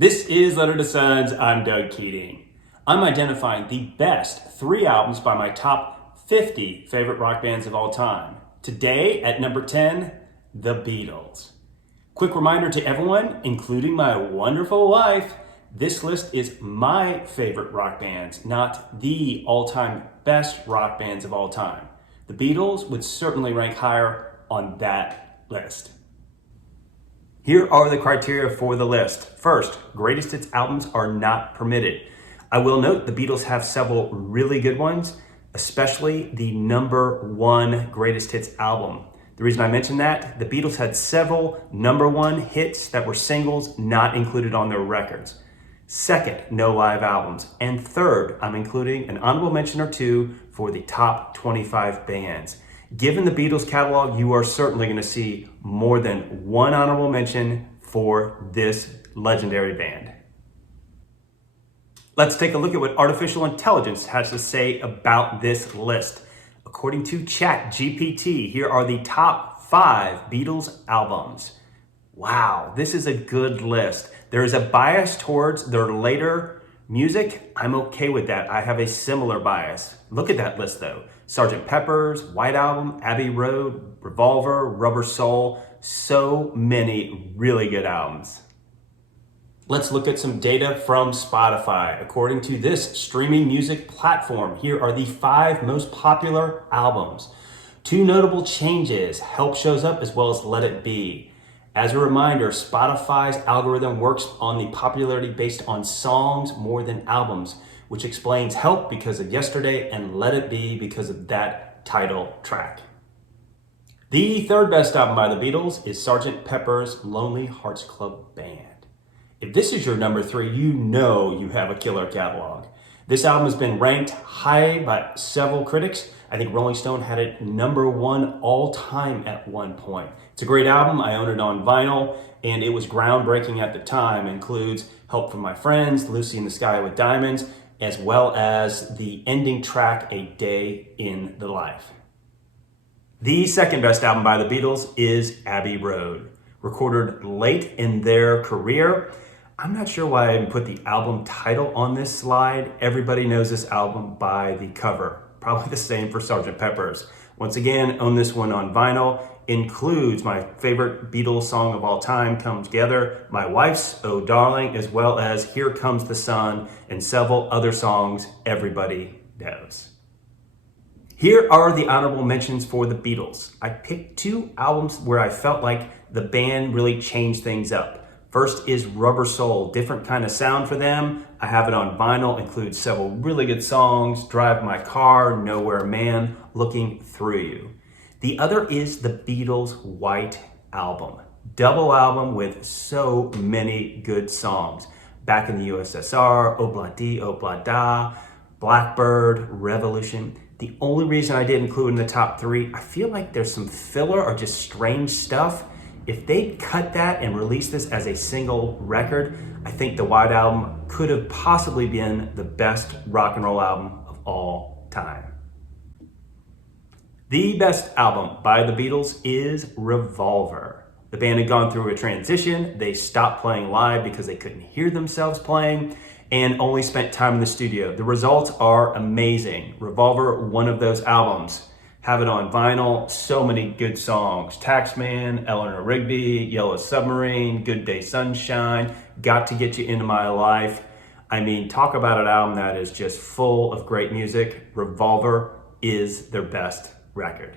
This is Letter to Sons. I'm Doug Keating. I'm identifying the best 3 albums by my top 50 favorite rock bands of all time. Today at number 10, The Beatles. Quick reminder to everyone, including my wonderful wife, this list is my favorite rock bands, not the all-time best rock bands of all time. The Beatles would certainly rank higher on that list. Here are the criteria for the list. First, greatest hits albums are not permitted. I will note the Beatles have several really good ones, especially the number 1 greatest hits album. The reason I mention that, the Beatles had several number 1 hits that were singles not included on their records. Second, no live albums. And third, I'm including an honorable mention or 2 for the top 25 bands. Given the Beatles catalog, you are certainly going to see more than 1 honorable mention for this legendary band. Let's take a look at what artificial intelligence has to say about this list. According to ChatGPT, here are the top 5 Beatles albums. Wow, this is a good list. There is a bias towards their later music. I'm okay with that. I have a similar bias. Look at that list though. Sgt. Pepper's, White Album, Abbey Road, Revolver, Rubber Soul. So many really good albums. Let's look at some data from Spotify. According to this streaming music platform, here are the 5 most popular albums. 2 notable changes, Help shows up as well as Let It Be. As a reminder, Spotify's algorithm works on the popularity based on songs more than albums, which explains Help because of Yesterday and Let It Be because of that title track. The 3rd best album by the Beatles is Sgt. Pepper's Lonely Hearts Club Band. If this is your number 3, you know you have a killer catalog. This album has been ranked high by several critics. I think Rolling Stone had it number 1 all time at one point. It's a great album. I own it on vinyl, and it was groundbreaking at the time. It includes Help from My Friends, Lucy in the Sky with Diamonds, as well as the ending track, A Day in the Life. The 2nd best album by the Beatles is Abbey Road. Recorded late in their career. I'm not sure why I didn't put the album title on this slide. Everybody knows this album by the cover. Probably the same for Sgt. Pepper's. Once again, own this one on vinyl. Includes my favorite Beatles song of all time, Come Together, my wife's Oh Darling, as well as Here Comes the Sun, and several other songs everybody knows. Here are the honorable mentions for the Beatles. I picked 2 albums where I felt like the band really changed things up. First is Rubber Soul, different kind of sound for them. I have it on vinyl, includes several really good songs, Drive My Car, Nowhere Man, Looking Through You. The other is the Beatles' White Album. Double album with so many good songs. Back in the USSR, Obla Di, Obla Da, Blackbird, Revolution. The only reason I didn't include in the top 3, I feel like there's some filler or just strange stuff. If they cut that and released this as a single record, I think the White Album could have possibly been the best rock and roll album of all time. The best album by the Beatles is Revolver. The band had gone through a transition. They stopped playing live because they couldn't hear themselves playing and only spent time in the studio. The results are amazing. Revolver, one of those albums. Have it on vinyl, so many good songs. Taxman, Eleanor Rigby, Yellow Submarine, Good Day Sunshine, Got to Get You Into My Life. I mean, talk about an album that is just full of great music. Revolver is their best record.